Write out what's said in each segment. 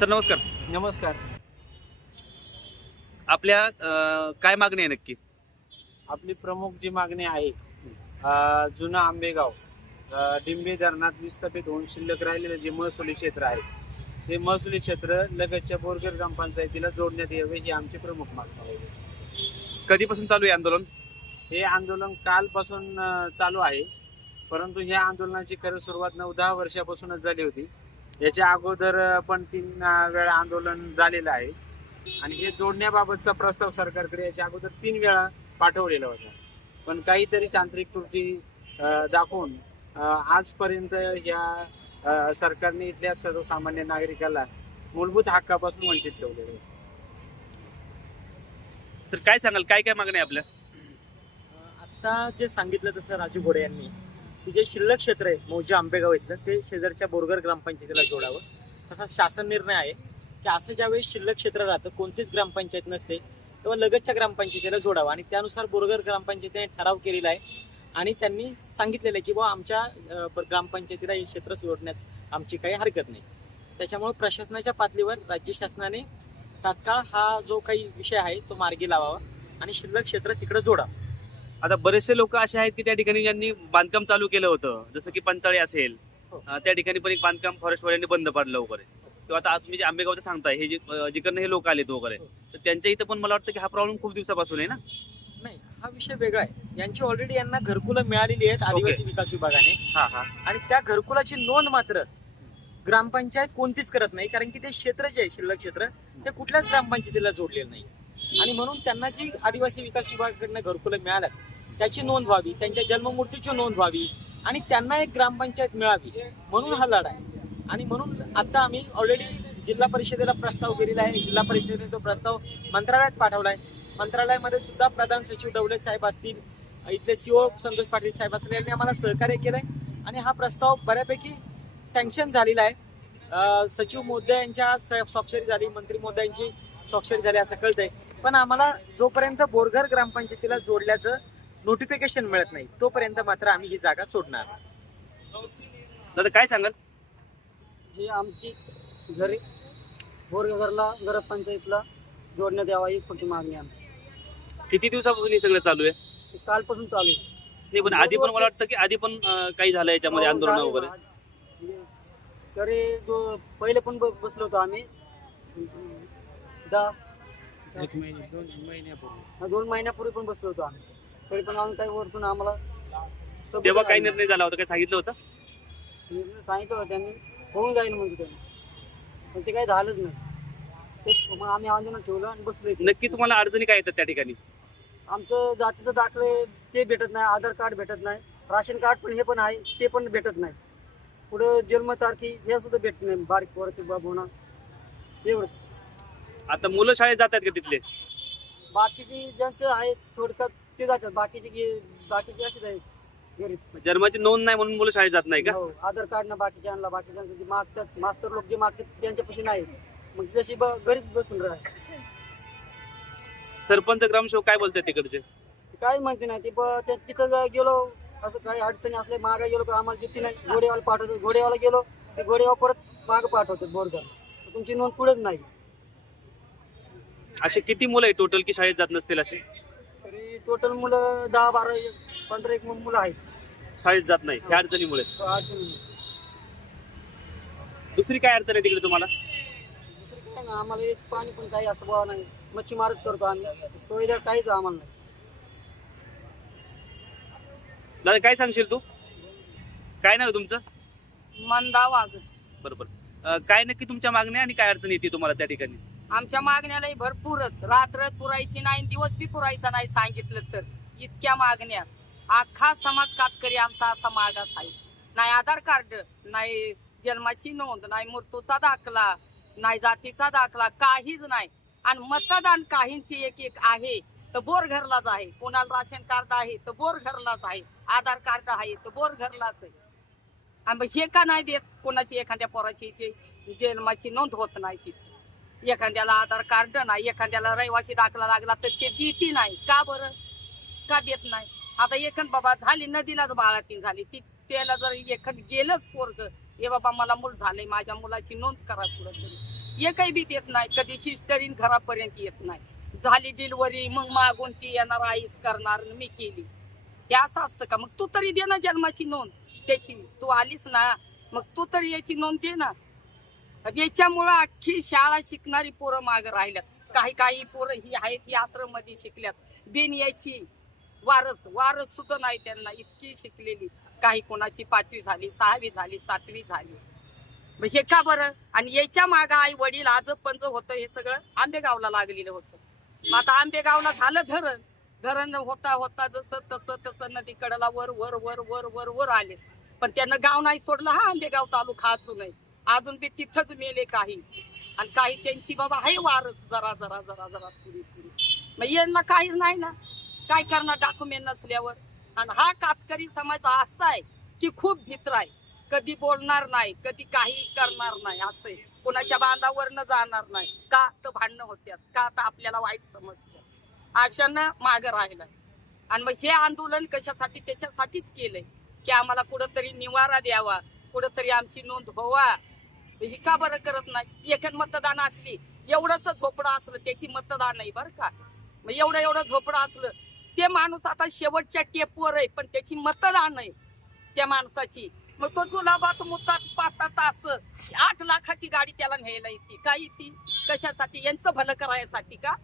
Sir नमस्कार. नमस्कार. आपल्या अं, काय मागणी आहे नक्की? आपली प्रमुख जी मागणी आहे अ, जुनं आंबेगाव अ, डिंबे धरणात विस्थापित होऊन शिल्लक राहिलेलं जे महसुली क्षेत्र आहे ते महसुली क्षेत्र लगतच्या बोरगर ग्रामपंचायतीला जोडण्यात यावे ही आमची प्रमुख मागणी आहे. कधीपासून चालू आहे आंदोलन? हे आंदोलन कालपासून अ, चालू आहे परंतु ह्या आंदोलनाची खरं सुरुवात नऊ दहा वर्षापासूनच झाली होती. याच्या अगोदर पण तीन वेळा आंदोलन झालेलं आहे. आणि हे जोडण्याबाबतचा प्रस्ताव सरकारकडे याच्या अगोदर तीन वेळा पाठवलेला होता. पण काहीतरी तांत्रिक त्रुटी दाखवून आजपर्यंत ह्या अ, सरकारने इथल्या सर्वसामान्य नागरिकाला मूलभूत हक्कापासून वंचित ठेवलेलं आहे. सर काय सांगाल? काय काय मागणी आहे आपल्या? आता जे सांगितलं तसं राजू घोडे यांनी की जे शिल्लक क्षेत्र आहे मौजे आंबेगाव इथलं ते शेजारच्या बोरगर ग्रामपंचायतीला जोडावं. तसा शासन निर्णय आहे की असं ज्यावेळेस शिल्लक क्षेत्र राहतं कोणतीच ग्रामपंचायत नसते तेव्हा लगतच्या ग्रामपंचायतीला जोडावं. आणि त्यानुसार बोरगर ग्रामपंचायतीने ठराव केलेला आहे आणि त्यांनी सांगितलेलं आहे की बुवा आमच्या ग्रामपंचायतीला हे क्षेत्र जोडण्यास आमची काही हरकत नाही. त्याच्यामुळे प्रशासनाच्या पातळीवर राज्य शासनाने तात्काळ हा जो काही विषय आहे तो मार्गी लावावा आणि शिल्लक क्षेत्र तिकडे जोडा आता बरेचसे लोक असे आहेत की त्या ठिकाणी ज्यांनी बांधकाम चालू केलं होतं जसं की पंचाळी असेल हो. त्या ठिकाणी पण एक बांधकाम फॉरेस्टवाल्यांनी बंद पाडलं वगैरे. किंवा आता तुम्ही जे आंबेगावचं सांगताय हे जे जिकडनं हे लोक आलेत वगैरे हो. तर त्यांच्या इथं पण मला वाटतं की हा प्रॉब्लेम खूप दिवसापासून आहे ना? नाही हा विषय वेगळा आहे. यांची ऑलरेडी यांना घरकुलं मिळालेली आहेत आदिवासी विकास विभागाने. हा हा. आणि त्या घरकुलाची नोंद मात्र ग्रामपंचायत कोणतीच करत नाही कारण की ते क्षेत्र जे आहे शिल्लक क्षेत्र ते कुठल्याच ग्रामपंचायतीला जोडलेलं नाही. आणि म्हणून त्यांना जी आदिवासी विकास विभागाकडनं घरकुलं मिळाल्यात त्याची नोंद व्हावी त्यांच्या जन्ममूर्तीची नोंद व्हावी आणि त्यांना एक ग्रामपंचायत मिळावी म्हणून हा लढा आहे. आणि म्हणून आता आम्ही ऑलरेडी जिल्हा परिषदेला प्रस्ताव केलेला आहे. जिल्हा परिषदेने तो प्रस्ताव मंत्रालयात पाठवला आहे. मंत्रालयामध्ये सुद्धा प्रधान सचिव डवले साहेब असतील इथले सीओ संतोष पाटील साहेब असतील यांनी आम्हाला सहकार्य केलं आहे आणि हा प्रस्ताव बऱ्यापैकी सँक्शन झालेला आहे. सचिव मोद्या यांच्या स्वाक्षरी झाली मंत्री मोद्या यांची स्वाक्षरी झाली असं कळतंय. पण आम्हाला जोपर्यंत बोरघर ग्रामपंचायतीला जोडल्याचं नोटिफिकेशन मिळत नाही तोपर्यंत मात्र आम्ही ही जागा सोडणार. दादा काय सांगाल? जी आमची घरी बोरगरला ग्रामपंचायतला जोडण्यात यावा ही खोटी मागणी आहे आमची. किती दिवसापासून हे सगळं चालू आहे? ती कालपासून चालू आहे. नाही पण आधी पण मला वाटतं की आधी पण अं, काही झालं याच्यामध्ये हो, आंदोलन झाले वगैरे. ना. तरी जो पहिले पण ब- बसलो होतो आम्ही. दहा एक महिने दोन महिन्यापूर्वी. दोन महिन्यापूर्वी पण बसलो होतो आम्ही. तरी पण आम्ही काही वरतून आम्हाला सबूत तेव्हा नाही. निर्णय झाला होता काय सांगितलं होतं? निर्णय सांगितलं होतं त्यांनी. होऊन जाईल म्हणतो त्यांनी पण ते काही झालंच नाही. तेच मग आम्ही आंदोलन ठेवलं आणि बसलो इथे. नक्की तुम्हाला अडचणी काय येतात त्या ठिकाणी? आमचं जातीचं दाखले ते भेटत नाही आधार कार्ड भेटत नाही राशन कार्ड पण हे पण आहे ते पण भेटत नाही. पुढं जन्मतारखी हे सुद्धा भेटत नाही बारीक पोराचे बाब होणं. एवढं. आता मुलं शाळेत जातात का तिथले? बाकीची ज्यांचं आहे थोडक्यात ते जातात. बाकीचे गे- बाकीचे असेच आहेत गरीब जन्माची नोंद नाही म्हणून मुलं शाळेत जात नाही का? हो आधार कार्ड ना बाकीचे आणला बाकीच्यांचं जे मागतात मास्तर लोक जे मागतात त्यांच्यापाशी नाही. मग जशी ब- गरीब बसून राहा. सरपंच ग्रामसेवक काय बोलतात तिकडचे? काय म्हणते नाही. ते ब- त्या- तिथं गेलो असं काही अडचणी असल्या मागे गेलो का आम्हाला जिथे नाही. घोडेवाला पाठवतात. घोडेवाला गेलो ते घोडेवा परत मागं पाठवतात बोरगर तर तुमची नोंद पुढेच नाही. असे किती मुलं आहे टोटल की शाळेत जात नसतील असे? तरी टोटल मुलं दहा बारा एक- पंधरा एक मुलं आहेत. शाळेत जात नाही. ह्या अडचणीमुळे. अडचणी दुसरी काय अडचण आहे तिकडे तुम्हाला? दुसरं काय ना आम्हाला हेच पाणी पण काही असं भाव नाही. मच्छीमारच करतो आम्ही. सुविधा काहीच आम्हाला नाही. दादा काय सांगशील तू? काय नाव आहे तुमचं? मंदा वाघ बरोबर. अं, काय नक्की तुमच्या मागण्या आणि काय अडचण येते तुम्हाला त्या ठिकाणी? आमच्या मागण्यालाही भरपूरच रात्र पुरायची नाही दिवस बी पुरायचा नाही सांगितलं तर. इतक्या मागण्या. अख्खा समाज कातकरी आमचा असा मागास आहे. नाही आधार कार्ड नाही जन्माची नोंद नाही मृत्यूचा दाखला नाही जातीचा दाखला काहीच नाही. आणि मतदान काहींची एक एक आहे तर बोर घरलाच आहे. कोणाला राशन कार्ड आहे तर बोर घरलाच आहे. आधार कार्ड आहे तर बोर घरलाच आहे. आणि हे का नाही देत? कोणाची एखाद्या पोराची ते जन्माची नोंद होत नाही ती. एखाद्याला आधार कार्ड नाही एखाद्याला रहिवासी दाखला लागला तर ते देती नाही. का बरं? का देत नाही? आता एखाद बाबा झाली नदीलाच बाळातीन झाली. ती त्याला जर एखाद गेलंच पोरग हे बाबा मला मूल झालंय माझ्या मुलाची नोंद करा पुढं तरी एकही बी देत नाही कधी शिस्टरीन घरापर्यंत येत नाही. झाली डिलिव्हरी मग मागून ती येणार आईस करणार मी केली. हे असं असतं का? मग तू तरी दे ना जन्माची नोंद. त्याची तू आलीस ना मग तू तरी याची नोंद दे ना. याच्यामुळं अख्खी शाळा शिकणारी पोरं मागं राहिल्यात. काही काही पोरं ही आहेत ही आश्रममध्ये शिकल्यात. बिन याची वारस वारस सुद्धा नाही त्यांना इतकी शिकलेली. काही कोणाची पाचवी झाली सहावी झाली सातवी झाली. मग हे का बरं? आणि याच्या माग आई वडील आज पंज होतं हे सगळं आंबेगावला लागलेलं होतं. मग आता आंबेगावला झालं धरण. धरण होता होता जसं तसं तसं नदीकडला वर वर वर वर वर वर आले. पण त्यानं गाव नाही सोडलं हा आंबेगाव तालुका अजूनही. अजून बी तिथंच मेले काही. आणि काही त्यांची बाबा आहे वारस जरा जरा जरा जरा मग यांना काही नाही ना. काय करणार डॉक्युमेंट नसल्यावर? आणि हा कातकरी समाज असा आहे की खूप भित्र आहे. कधी बोलणार नाही कधी काही करणार नाही असं आहे. कोणाच्या न जाणार नाही. का तर भांडणं होत्यात का तर आपल्याला वाईट समजतं. अशानं मागं राहिलं आणि मग हे आंदोलन कशासाठी? त्याच्यासाठीच केलंय. की आम्हाला कुठंतरी निवारा द्यावा कुठंतरी आमची नोंद व्हावा. ही का बरं करत नाही? एकच मतदान असली एवढंच झोपडं असलं त्याची मतदान नाही बरं का? मग एवढं एवढं झोपडं असलं ते माणूस आता शेवटच्या टेपवर आहे पण त्याची मतदान आहे त्या माणसाची. मग तो जुलाबात मुतात पातात तास आठ लाखाची गाडी त्याला न्यायला येते. काय येते? कशासाठी? यांचं भलं करायसाठी का?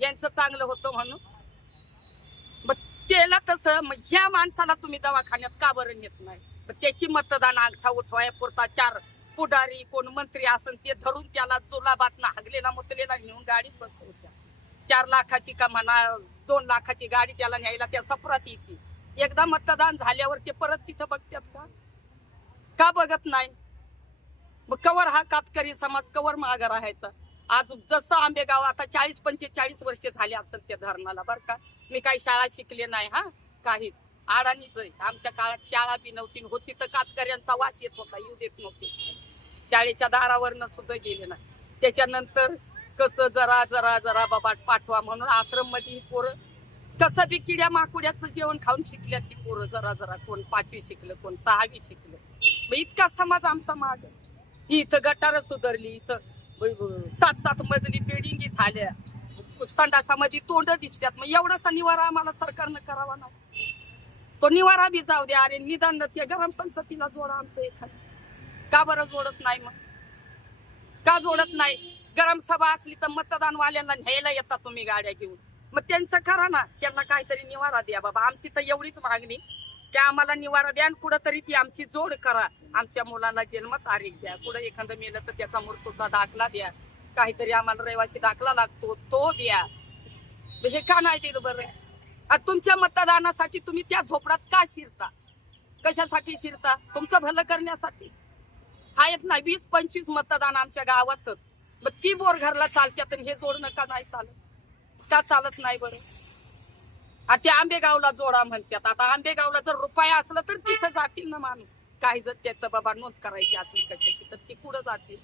यांचं चांगलं होतं म्हणून? मग त्याला तसं मग ह्या माणसाला तुम्ही दवाखान्यात का बरं नेत नाही? मग त्याची मतदान अंगठा उठवाय पुरता चार पुढारी कोण मंत्री असन ते धरून त्याला जुलाबात हागलेला मुतलेला नेऊन गाडीत बसवत्या. चार लाखाची का म्हणा दोन लाखाची गाडी त्याला न्यायला त्या सपरात येते. एकदा मतदान झाल्यावर ते परत तिथं बघतात का? का बघत नाही? मग कवर हा कातकरी समाज कवर माग राहायचा? आज जसं आंबेगाव आता चाळीस पंचेचाळीस वर्ष झाले असेल त्या धरणाला बरं का? मी काही शाळा शिकले नाही हा? काहीच. अडाणीच आहे. आमच्या काळात शाळा बी नव्हती होती तर कातकऱ्यांचा वास येत होता येऊ देत नव्हते. शाळेच्या दारावरनं सुद्धा गेले ना त्याच्यानंतर कसं जरा जरा जरा बाबा पाठवा म्हणून आश्रममध्ये ही पोरं कसं बी किड्या माकुड्याचं जेवण खाऊन शिकल्याची पोरं जरा जरा कोण पाचवी शिकलं कोण सहावी शिकलं. मग इतका समाज आमचा माग ही इथं गटार सुधारली इथं सात सात मजली बिल्डिंगी झाल्या. संडासामध्ये तोंड दिसतात. मग एवढासा निवारा आम्हाला सरकारनं करावा ना तो निवारा बी जाऊ द्या. अरे निदान ते गरम पंचायतीला जोडा आमचं एखादं. का बरं जोडत नाही मग? का जोडत नाही? गरम सभा असली तर मतदान वाल्यांना न्यायला येतात तुम्ही गाड्या घेऊन. मग त्यांचं करा ना. त्यांना काहीतरी निवारा द्या बाबा. आमची तर एवढीच मागणी. की आम्हाला निवारा द्या आणि कुठंतरी ती आमची जोड करा. आमच्या मुलाला जन्म तारीख द्या. कुठं एखादं मेलं तर त्याचा मृत्यूचा दाखला द्या. काहीतरी आम्हाला रहिवासी दाखला लागतो तो द्या. हे का नाही दिलं बरं? आता तुमच्या मतदानासाठी तुम्ही त्या झोपडात का शिरता? कशासाठी शिरता? तुमचं भलं करण्यासाठी? हा येत नाही वीस पंचवीस मतदान आमच्या गावातच मग ती बोर घरला चालत्यात आणि हे जोडणं का नाही चालत? का चालत नाही बरं? आता ते आंबेगावला जोडा म्हणतात. आता आंबेगावला जर रुपया असलं तर तिथं जातील ना माणूस. काही जर त्याचं बाबा नोंद करायची असेल कशाची तर ती कुठं जातील?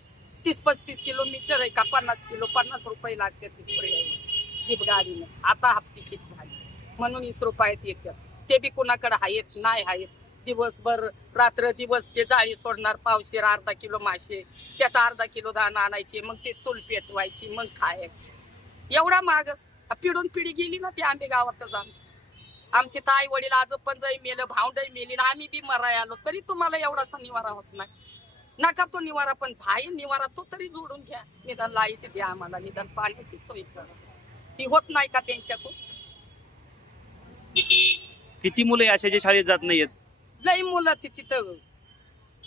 तीस पस्तीस किलोमीटर आहे का? पन्नास किलो पन्नास रुपये लागते जीप गाडीनं. आता हप्ती किती झाली? म्हणून वीस रुपयात येतात. ते बी कुणाकडे आहेत नाही आहेत दिवसभर रात्र दिवस ते जाळी सोडणार पावशेर अर्धा किलो मासे त्याचा अर्धा किलो धान आणायचे मग ते चूल पेटवायची मग खायची. एवढा माग. पिढून पिढी गेली ना ते आंबे गावातच आमची. आमचे ताई वडील आज पंजही मेलं भावंडही मेली ना आम्ही बी मराय आलो तरी तुम्हाला एवढासा निवारा होत नाही. नका तो निवारा पण झाय निवारा तो तरी जोडून घ्या. निदान लाइट द्या आम्हाला निदान पाण्याची सोय करा. ती होत नाही का त्यांच्याकडून? किती मुलं अशा जे शाळेत जात नाहीयेत? लई मुलं ती तिथं.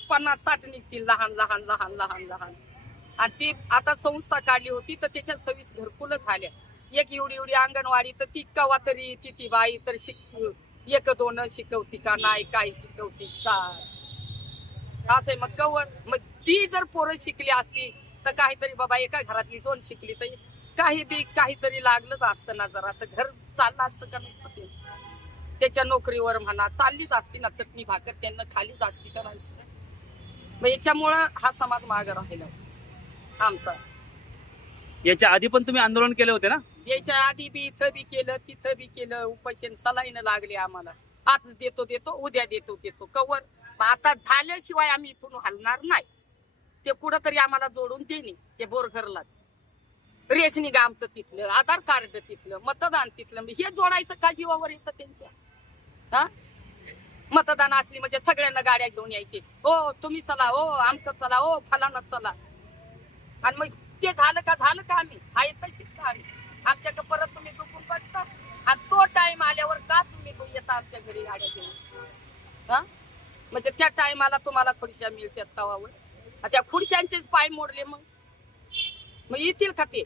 पन्नास साठ निघतील लहान लहान लहान लहान लहान. आणि ती आता संस्था काढली होती तर त्याच्यात सव्वीस घरकुल झाल्या. एक एवढी एवढी अंगणवाडी तर ती कवा तरी ती ती बाई तर शिक एक दोन शिकवती का नाही काय शिकवती का? असं मग कवर मग ती जर पोरं शिकली असती तर काहीतरी बाबा एका घरातली दोन शिकली तर काही बी काहीतरी लागलंच असतं ना जरा. तर घर चाललं असतं का नुसतं? ते त्याच्या नोकरीवर म्हणा चाललीच असती ना चटणी भाकर त्यांना खालीच असती का नाही मग याच्यामुळं हा समाज मागे राहिला आमचा. याच्या आधी पण तुम्ही आंदोलन केले होते ना? याच्या आधी बी इथं बी केलं तिथं बी केलं उपोषण सलाईन लागले आम्हाला. आज देतो देतो उद्या देतो देतो. कवर. आता झाल्याशिवाय आम्ही इथून हलणार नाही. ते कुठं तरी आम्हाला जोडून देणे ते बोरघरलाच. रेशनिंग आमचं तिथलं आधार कार्ड तिथलं मतदान तिथलं. हे जोडायचं का जीवावर येतं त्यांच्या? हा? मतदान असली म्हणजे सगळ्यांना गाड्या घेऊन यायची. हो तुम्ही चला हो आमचं चला हो फलाना चला. आणि मग ते झालं का झालं का आम्ही? आहे तशीच का आम्ही आमच्याकडे परत तुम्ही डुकून बघता आणि तो टाइम आल्यावर का तुम्ही येता आमच्या घरी गाड्या घेऊन? हा? म्हणजे त्या टायमाला तुम्हाला खुर्च्या मिळतात तवावर. त्या खुर्च्यांचे पाय मोडले मग. मग येतील का ते?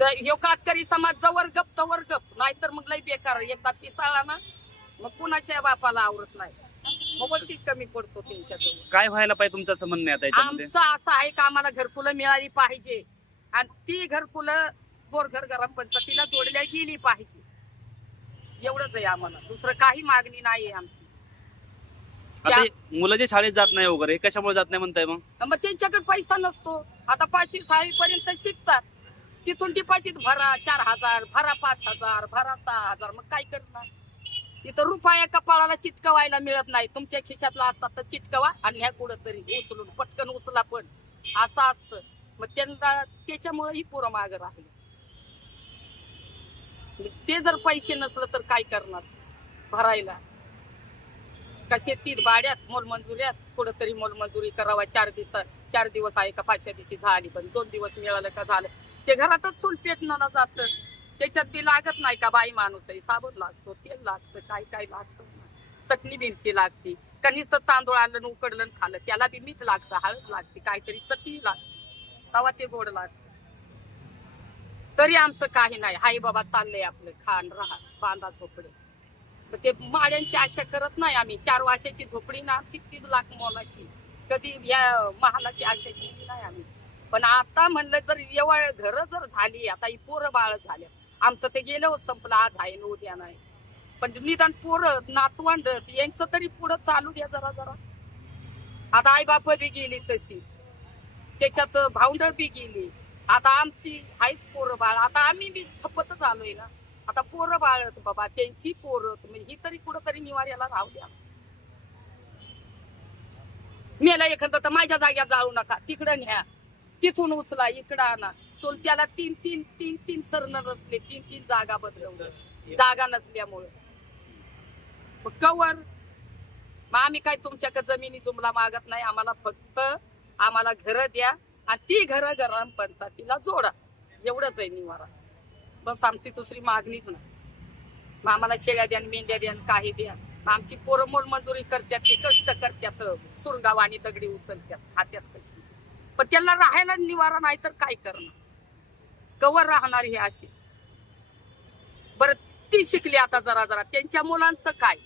तर ह्यो कातकरी समाज जवळ गप तवर गप. नाहीतर मग लय बेकार. एकदा पिसाळला ना मग कुणाच्या बापाला आवडत नाही. मग वकील कमी पडतो त्यांच्याजवळ. काय व्हायला पाहिजे तुमचं असं म्हणणं आहे आता याच्यामध्ये? आमचं असं आहे का आम्हाला घरकुलं मिळाली पाहिजे. आणि ती घरकुलं बोरघर ग्रामपंचायतीला जोडल्या गेली पाहिजे. एवढंच आहे आम्हाला. दुसरं काही मागणी नाही आमची. आता हे मुलं जे शाळेत जात नाही वगैरे हे कशामुळे जात नाही म्हणताय मग? मग त्यांच्याकडे पैसा नसतो. आता पाचवी सहावी पर्यंत शिकतात. तिथून डिपॉझिट भरा चार हजार भरा पाच हजार भरा सहा हजार मग काय करणार? तिथं रुपया कपाळाला चिटकवायला मिळत नाही. तुमच्या खिशातला असतात तर चिटकवा आणि ह्या कुठं तरी उचलून पटकन उचला पण. असं असतं. मग त्यांना त्याच्यामुळे ही पुरं माग राहिलं. ते जर पैसे नसलं तर काय करणार? भरायला. का शेतीत भाड्यात मोलमजुऱ्यात कुठं तरी मोलमजुरी करावा. चार दिवस चार दिवस आहे का पाचव्या दिवशी झाली पण दोन दिवस मिळालं का झालं. ते घरातच चूल पेटणाला जात. त्याच्यात बी लागत नाही का बाई माणूस आहे? साबण लागतो तेल लागतं काय काय लागतं? चटणी मिरची लागते. कणीस तर तांदूळ आणलं उकडलं खाल्लं त्याला बी मीठ लागतं हळद लागते काहीतरी चटणी लागते. तवा ते गोड लागतं. तरी आमचं काही नाही. हाय बाबा चाललंय आपलं. खाण राहा बांधा झोपडे. मग ते माड्यांची आशा करत नाही आम्ही. चार वर्षाची झोपडी ना आमची लाख मोलाची. कधी या महालाची आशा केली नाही आम्ही. पण आता म्हणलं जर एवढ घर जर झाली आता ही पोरं बाळ झाल्या आमचं ते गेलं हो, संपलं आज आहे न उद्या नाही. पण निदान पोरं नातवंड यांचं तरी पुढं चालू द्या जरा जरा. आता आई बाप बी गेली तशी. त्याच्यात भाऊंड बी गेली. आता आमची आईच पोरं बाळ. आता आम्ही बी थपतच आलोय ना. आता पोरं बाळत बाबा त्यांची पोरं ही तरी कुठंतरी निवाऱ्याला राहू द्या. मेला एखादं तर माझ्या जाग्यात जाळू नका. तिकडं न्या. तिथून उचला इकडं आणा. चोलत्याला तीन तीन तीन तीन सरण नसले तीन तीन जागा बदलवलं. जागा नसल्यामुळे. मग कवर. मग आम्ही काय तुमच्याकडे जमिनी तुम्हाला मागत नाही आम्हाला फक्त आम्हाला घरं द्या आणि ती घरं ग्रामपंचायतीला जोडा. एवढंच आहे निवारा. बस आमची दुसरी मागणीच नाही. मग आम्हाला शेळ्या द्या मेंढ्या द्या आणि काही द्या. आमची पोरं मोलमजुरी करतात ती कष्ट करतात सुरगाव आणि दगडी उचलतात खात्यात कशी पण त्यांना राहायला निवारा नाही तर काय करणार? कवर राहणार हे अशी. बरं ती शिकली आता जरा जरा. त्यांच्या मुलांचं काय?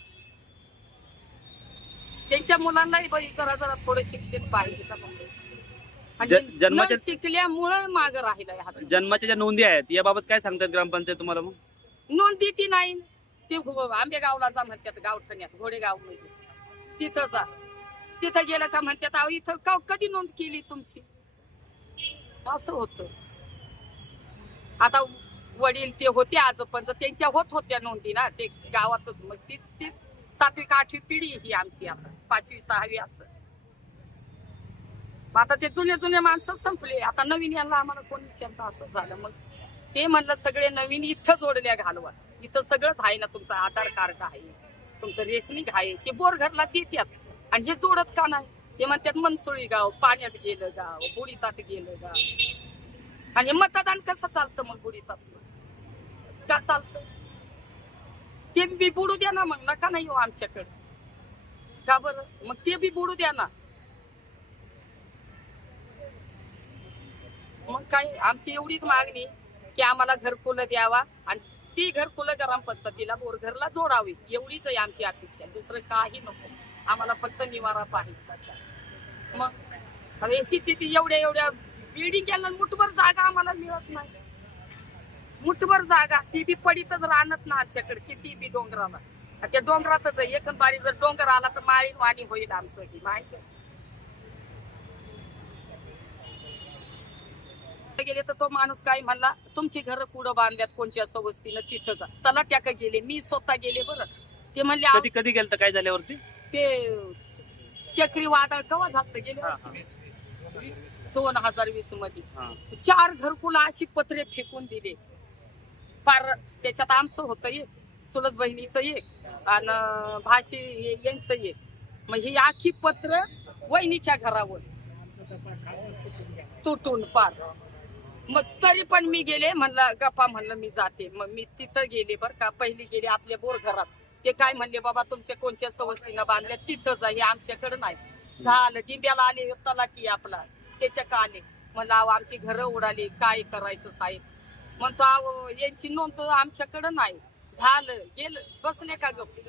त्यांच्या मुलांनाही बाई जरा जरा थोडं शिक्षण पाहिजे जन्माच्या- शिकल्यामुळं माग राहिलाय हा जन्माच्या ज्या नोंदी आहेत याबाबत काय सांगतात ग्रामपंचायत तुम्हाला मग? नोंदी ती नाही. ते आंबेगावला जा म्हणतात गावठण्यात घोडेगावमध्ये. तिथं जा. तिथं गेलं का म्हणतात अहो इथं का कधी नोंद केली तुमची? असं होत. आता वडील ते होते आज पण त्यांच्या होत होत्या नोंदी ना ते गावातच. मग ती ती सातवी का आठवी पिढी ही आमची आता पाचवी सहावी असं. मग आता ते जुने जुने माणसं संपले. आता नवीन यांना आम्हाला कोण विचारतं? असं झालं. मग ते म्हणलं सगळे नवीन इथं जोडल्या घालवा. इथं सगळंच आहे ना तुमचं आधार कार्ड आहे तुमचं रेशनिंग आहे. ते बोरघरला देतात. आणि हे जोडत का नाही? ते म्हणतात मनसुळी गाव पाण्यात गेलं गाव बुडीतात गेलं गाव. आणि हे मतदान कसं चालतं मग बुडीतात? का चालतं? ते बी बुडू द्या ना मग नका नाही येऊ आमच्याकडे. का बरं? मग ते बी बुडू द्या ना. मग काय आमची एवढीच मागणी की आम्हाला घरकुलं द्यावा आणि ती घरकुलं ग्रामपंचायतीला बोरघरला जोडावी. एवढीच आहे आमची अपेक्षा. दुसरं काही नको. आम्हाला फक्त निवारा पाहिजे. मग आता सिटीत एवढ्या एवढ्या बिल्डिंग केल्या मुठभर जागा आम्हाला मिळत नाही. मुठभर जागा ती बी पडीतच राहणत ना आमच्याकडे किती बी डोंगराला. त्या डोंगरातच आहे. बारी जर डोंगर आला तर माळी वाणी होईल आमचं की माहिती गेले तर तो माणूस काय म्हणला तुमची घर कुठं बांधल्यात? कोणत्या सवस्तीनं? तिथं जा. त्याला ट्याक गेले मी स्वतः गेले बरं. ते म्हणले कधी कधी गेलं तर काय झाल्यावरती? ते चक्रीवादळ केव्हा झालं गेले? दोन हजार वीसमध्ये. चार घरकुला अशी पत्रे फेकून दिले. पार त्याच्यात आमचं होतं एक चुलत बहिणीचं एक आणि भाशी हे- यांचं एक. मग ही आखी पत्र वहिनीच्या घरावर. तुटून पार. मग तरी पण मी गेले म्हणलं गप्पा म्हणलं मी जाते. मग मी तिथं गेले बर का पहिली गेले आपल्या बोर घरात ते काय म्हणले बाबा तुमच्या कोणत्या सवस्तीनं बांधल्या? तिथं जा हे आमच्याकडे नाही. झालं डिंब्याला आले तलाठी आपला. त्याच्या का आले म्हणलं अहो आमची घरं उडाली. काय करायचं साहेब? म्हणतो अहो यांची नोंद आमच्याकडं नाही. झालं गेलं बसले का गप?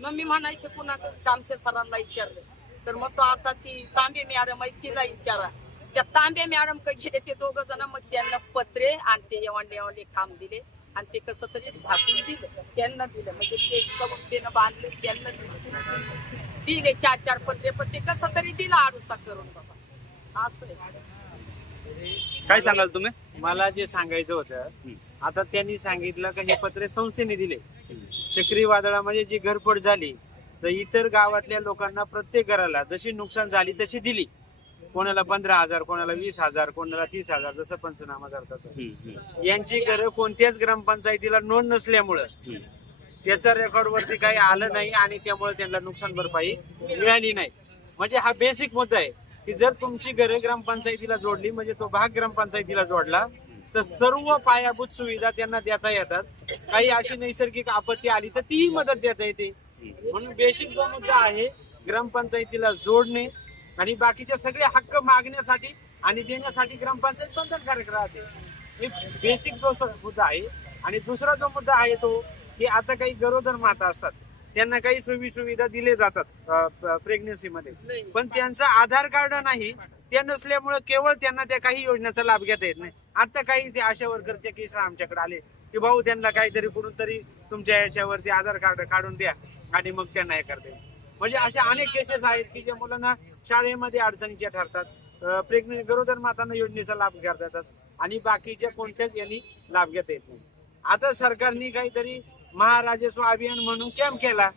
मग मी म्हणायचे कुणा कामशे सरांना विचारलं? तर मग तो आता ती तांबे मॅडम आहे तिला विचारा. त्या तांबे मॅडम का गेले ते दोघ जण मग त्यांना पत्रे आणि ते एवढे एवढे खांब दिले. आणि ते कसं तरी झाकून दिलं त्यांना दिलं. म्हणजे ते समजतेनं बांधले त्यांना दिलं. दिले चार चार पत्रे पण ते कसं तरी दिलं आडूसा करून बाबा. असं आहे. काय सांगाल तुम्ही? मला जे सांगायचं होतं. आता त्यांनी सांगितलं की हे पत्रे संस्थेने दिले. चक्रीवादळामध्ये जी घरपड झाली तर इतर गावातल्या लोकांना प्रत्येक घराला जशी नुकसान झाली तशी दिली. कोणाला पंधरा हजार कोणाला वीस हजार कोणाला तीस हजार जसं पंचनामा करतात. यांची घरं कोणत्याच ग्रामपंचायतीला नोंद नसल्यामुळं. त्याचा रेकॉर्ड वरती काही आलं नाही आणि त्यामुळे त्यांना नुकसान भरपाई मिळाली नाही. म्हणजे हा बेसिक मुद्दा आहे की जर तुमची घरं ग्रामपंचायतीला जोडली म्हणजे तो भाग ग्रामपंचायतीला जोडला तर सर्व पायाभूत सुविधा त्यांना देता येतात. काही अशी नैसर्गिक आपत्ती आली तर तीही मदत देता येते. म्हणून बेसिक जो मुद्दा आहे ग्रामपंचायतीला जोडणे आणि बाकीचे सगळे हक्क मागण्यासाठी आणि देण्यासाठी ग्रामपंचायत बंधनकारक राहते. हे बेसिक जो मुद्दा आहे. आणि दुसरा जो मुद्दा आहे तो की आता काही गरोदर माता असतात. त्यांना काही सोयी सुविधा दिले जातात प्रेग्नन्सी मध्ये. पण त्यांचं आधार कार्ड नाही ते नसल्यामुळे केवळ त्यांना त्या काही योजनेचा लाभ घेता येत नाही. आता काही ते आशा वर्करचे केस आमच्याकडे आले की भाऊ त्यांना काहीतरी कुठून तरी तुमच्या याच्यावरती आधार कार्ड काढून द्या आणि मग त्यांना हे करते म्हणजे अशा अनेक केसेस आहेत की ज्या मुलांना शाळेमध्ये अडचणीच्या ठरतात. प्रेग्नेंट गरोदर मातांना योजनेचा लाभ घेता येतात आणि बाकीच्या कोणत्याच यांनी लाभ घेता येत नाही. आता सरकारने काहीतरी महाराजस्व अभियान म्हणून कॅम्प केला.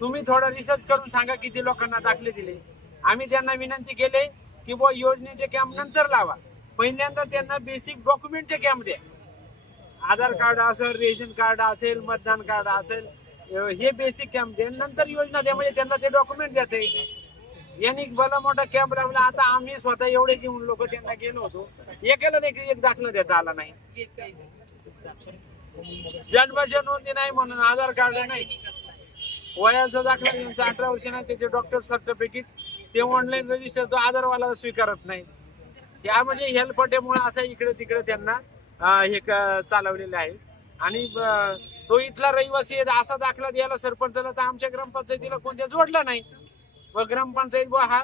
तुम्ही थोडा रिसर्च करून सांगा किती लोकांना दाखले दिले. आम्ही त्यांना विनंती केले की बुवा योजनेचे कॅम्प नंतर लावा. पहिल्यांदा त्यांना बेसिक डॉक्युमेंटचे कॅम्प द्या. आधार कार्ड असेल रेशन कार्ड असेल मतदान कार्ड असेल हे बेसिक कॅम्प द्या. नंतर योजना द्या म्हणजे त्यांना ते डॉक्युमेंट देता येईल. यांनी भला मोठा कॅम्प लावला आता आम्ही स्वतः एवढे घेऊन लोक त्यांना गेलो होतो. एकाला नाही एक दाखला देता आला नाही. जन्माच्या नोंदी नाही म्हणून आधार कार्ड नाही. वयाचा दाखला घेऊन अठरा वर्ष नाही त्याचे डॉक्टर सर्टिफिकेट ते ऑनलाईन रजिस्टर तो आधारवाला स्वीकारत नाही. त्या म्हणजे हेल्पटेमुळे असं इकडे तिकडे त्यांना हे चालवलेलं चालवलेले आहे. आणि तो इथला रहिवासी असा दाखला द्यायला सरपंचाला तर आमच्या ग्रामपंचायतीला कोणत्या जोडला नाही. व ग्रामपंचायत बुवा हा.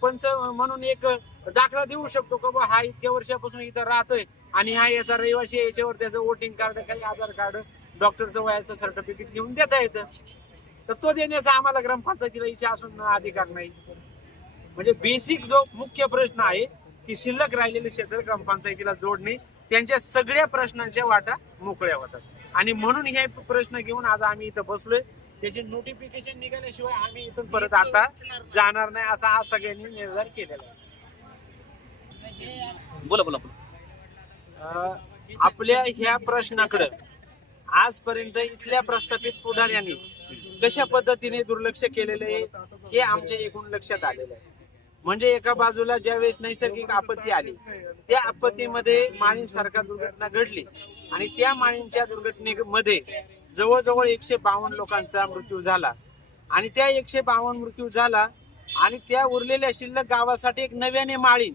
पंच म्हणून एक दाखला देऊ शकतो का बुवा हा इतक्या वर्षापासून इथं राहतोय. आणि हा याचा रहिवासी याच्यावर त्याचं वोटिंग कार्ड काही आधार कार्ड डॉक्टरचं वयाचं सर्टिफिकेट घेऊन देता येतं तर तो देण्याचा आम्हाला ग्रामपंचायतीला इच्छा असून अधिकार नाही. म्हणजे बेसिक जो मुख्य प्रश्न आहे की शिल्लक राहिलेले क्षेत्र ग्रामपंचायतीला जोडणे त्यांच्या सगळ्या प्रश्नांच्या वाटा मोकळ्या होतात. आणि म्हणून हे प्रश्न घेऊन आज आम्ही इथं बसलोय. त्याचे नोटिफिकेशन निघाल्याशिवाय आम्ही इथून परत आता जाणार नाही असा आज सगळ्यांनी निर्धार केलेला आहे. बोला बोला बोला. आपल्या ह्या प्रश्नाकडं आजपर्यंत इथल्या प्रस्थापित पुढाऱ्यांनी कशा पद्धतीने दुर्लक्ष केलेलं आहे हे आमच्या एकूण लक्षात आलेलं आहे. म्हणजे एका बाजूला ज्यावेळेस नैसर्गिक आपत्ती आली त्या आपत्तीमध्ये माळीन सारखा दुर्घटना घडली आणि त्या माळींच्या दुर्घटनेमध्ये जवळजवळ एकशे बावन्न लोकांचा मृत्यू झाला. आणि त्या एकशे बावन्न मृत्यू झाला आणि त्या उरलेल्या शिल्लक गावासाठी एक नव्याने माळीन.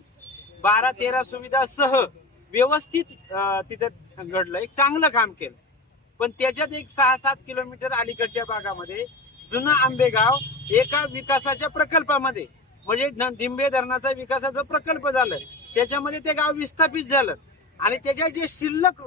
बारा तेरा सुविधा सह व्यवस्थित तिथं घडलं. एक चांगलं काम केलं. पण त्याच्यात एक सहा सात किलोमीटर अलीकडच्या भागामध्ये जुनं आंबेगाव एका विकासाच्या प्रकल्पामध्ये. म्हणजे न- डिंबे धरणाचा विकासाचा प्रकल्प झालं. त्याच्यामध्ये ते गाव विस्थापित झालं. आणि त्याच्यात जे शिल्लक